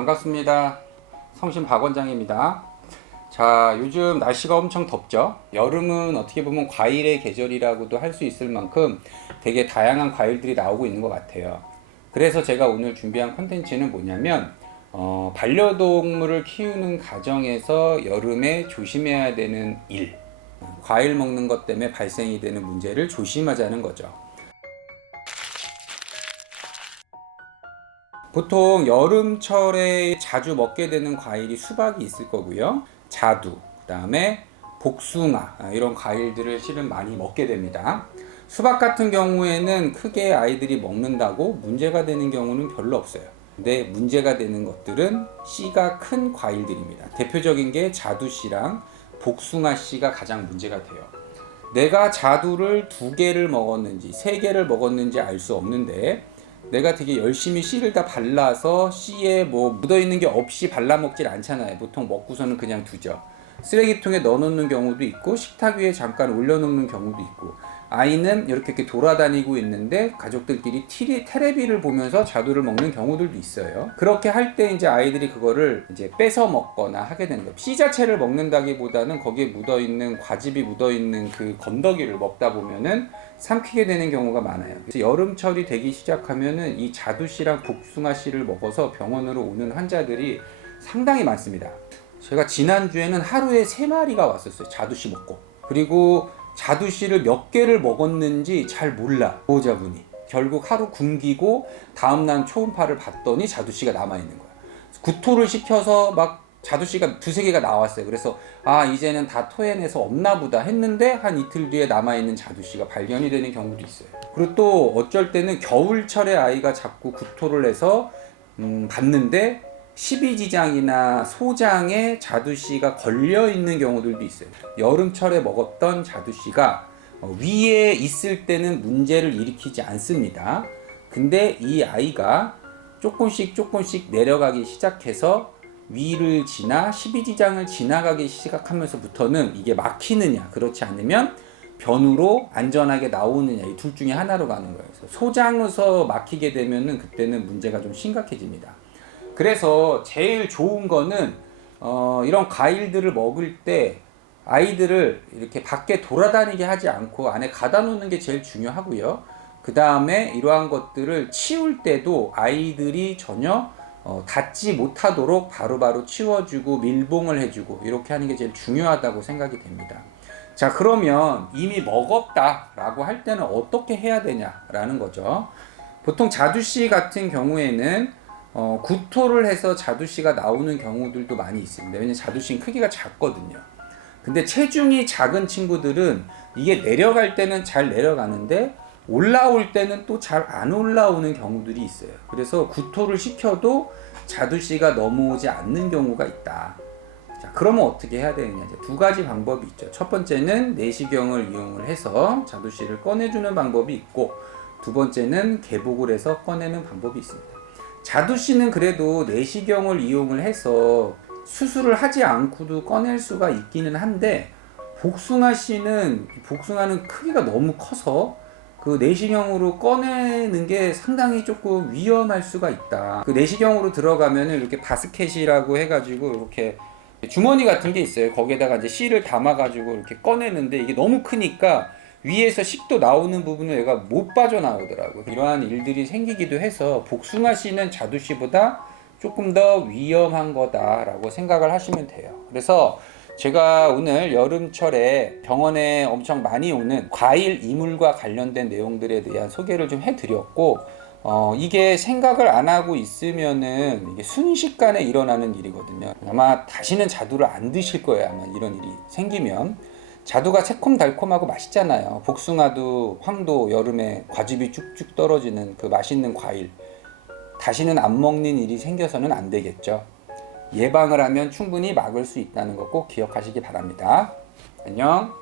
반갑습니다. 성심 박 원장입니다. 자, 요즘 날씨가 엄청 덥죠? 여름은 어떻게 보면 과일의 계절이라고도 할 수 있을 만큼 되게 다양한 과일들이 나오고 있는 것 같아요. 그래서 제가 오늘 준비한 컨텐츠는 뭐냐면 반려동물을 키우는 가정에서 여름에 조심해야 되는 일, 과일 먹는 것 때문에 발생이 되는 문제를 조심하자는 거죠. 보통 여름철에 자주 먹게 되는 과일이 수박이 있을 거고요. 자두, 그 다음에 복숭아, 이런 과일들을 실은 많이 먹게 됩니다. 수박 같은 경우에는 크게 아이들이 먹는다고 문제가 되는 경우는 별로 없어요. 근데 문제가 되는 것들은 씨가 큰 과일들입니다. 대표적인 게 자두씨랑 복숭아씨가 가장 문제가 돼요. 내가 자두를 2개를 먹었는지 3개를 먹었는지 알 수 없는데 내가 되게 열심히 씨를 다 발라서 씨에 뭐 묻어있는 게 없이 발라 먹질 않잖아요. 보통 먹고서는 그냥 두죠. 쓰레기통에 넣어놓는 경우도 있고 식탁 위에 잠깐 올려놓는 경우도 있고, 아이는 이렇게 돌아다니고 있는데 가족들끼리 테레비를 보면서 자두를 먹는 경우들도 있어요. 그렇게 할 때 이제 아이들이 그거를 이제 뺏어 먹거나 하게 되는 거예요. 씨 자체를 먹는다기보다는 거기에 묻어있는 과즙이 묻어있는 그 건더기를 먹다 보면은 삼키게 되는 경우가 많아요. 그래서 여름철이 되기 시작하면은 이 자두씨랑 복숭아씨를 먹어서 병원으로 오는 환자들이 상당히 많습니다. 제가 지난주에는 하루에 3마리가 왔었어요. 자두씨 먹고. 그리고 자두씨를 몇 개를 먹었는지 잘 몰라, 보호자분이. 결국 하루 굶기고 다음날 초음파를 봤더니 자두씨가 남아있는 거야. 구토를 시켜서 막 자두씨가 2-3개가 나왔어요. 그래서 이제는 다 토해내서 없나 보다 했는데 한 이틀 뒤에 남아있는 자두씨가 발견이 되는 경우도 있어요. 그리고 또 어쩔 때는 겨울철에 아이가 자꾸 구토를 해서 봤는데 십이지장이나 소장에 자두씨가 걸려있는 경우들도 있어요. 여름철에 먹었던 자두씨가 위에 있을 때는 문제를 일으키지 않습니다. 근데 이 아이가 조금씩 내려가기 시작해서 위를 지나 십이지장을 지나가기 시작하면서부터는 이게 막히느냐 그렇지 않으면 변으로 안전하게 나오느냐, 이 둘 중에 하나로 가는 거예요. 소장에서 막히게 되면은 그때는 문제가 좀 심각해집니다. 그래서 제일 좋은 거는 이런 과일들을 먹을 때 아이들을 이렇게 밖에 돌아다니게 하지 않고 안에 가다 놓는 게 제일 중요하고요. 그 다음에 이러한 것들을 치울 때도 아이들이 전혀 닿지 못하도록 바로바로 치워주고 밀봉을 해주고 이렇게 하는 게 제일 중요하다고 생각이 됩니다. 자, 그러면 이미 먹었다 라고 할 때는 어떻게 해야 되냐라는 거죠. 보통 자두씨 같은 경우에는 구토를 해서 자두씨가 나오는 경우들도 많이 있습니다. 왜냐면 자두씨는 크기가 작거든요. 근데 체중이 작은 친구들은 이게 내려갈 때는 잘 내려가는데 올라올 때는 또 잘 안 올라오는 경우들이 있어요. 그래서 구토를 시켜도 자두씨가 넘어오지 않는 경우가 있다. 자, 그러면 어떻게 해야 되느냐? 이제 2가지 방법이 있죠. 첫 번째는 내시경을 이용을 해서 자두씨를 꺼내주는 방법이 있고, 2번째는 개복을 해서 꺼내는 방법이 있습니다. 자두씨는 그래도 내시경을 이용을 해서 수술을 하지 않고도 꺼낼 수가 있기는 한데, 복숭아는 크기가 너무 커서 그 내시경으로 꺼내는 게 상당히 조금 위험할 수가 있다. 그 내시경으로 들어가면은 이렇게 바스켓이라고 해가지고 이렇게 주머니 같은 게 있어요. 거기에다가 이제 씨를 담아가지고 이렇게 꺼내는데 이게 너무 크니까 위에서 씨도 나오는 부분을 얘가 못 빠져나오더라고요. 이러한 일들이 생기기도 해서 복숭아 씨는 자두 씨보다 조금 더 위험한 거다라고 생각을 하시면 돼요. 그래서 제가 오늘 여름철에 병원에 엄청 많이 오는 과일 이물과 관련된 내용들에 대한 소개를 좀 해드렸고, 이게 생각을 안 하고 있으면은 이게 순식간에 일어나는 일이거든요. 아마 다시는 자두를 안 드실 거예요. 아마 이런 일이 생기면. 자두가 새콤달콤하고 맛있잖아요. 복숭아도, 황도, 여름에 과즙이 쭉쭉 떨어지는 그 맛있는 과일. 다시는 안 먹는 일이 생겨서는 안 되겠죠. 예방을 하면 충분히 막을 수 있다는 거 꼭 기억하시기 바랍니다. 안녕.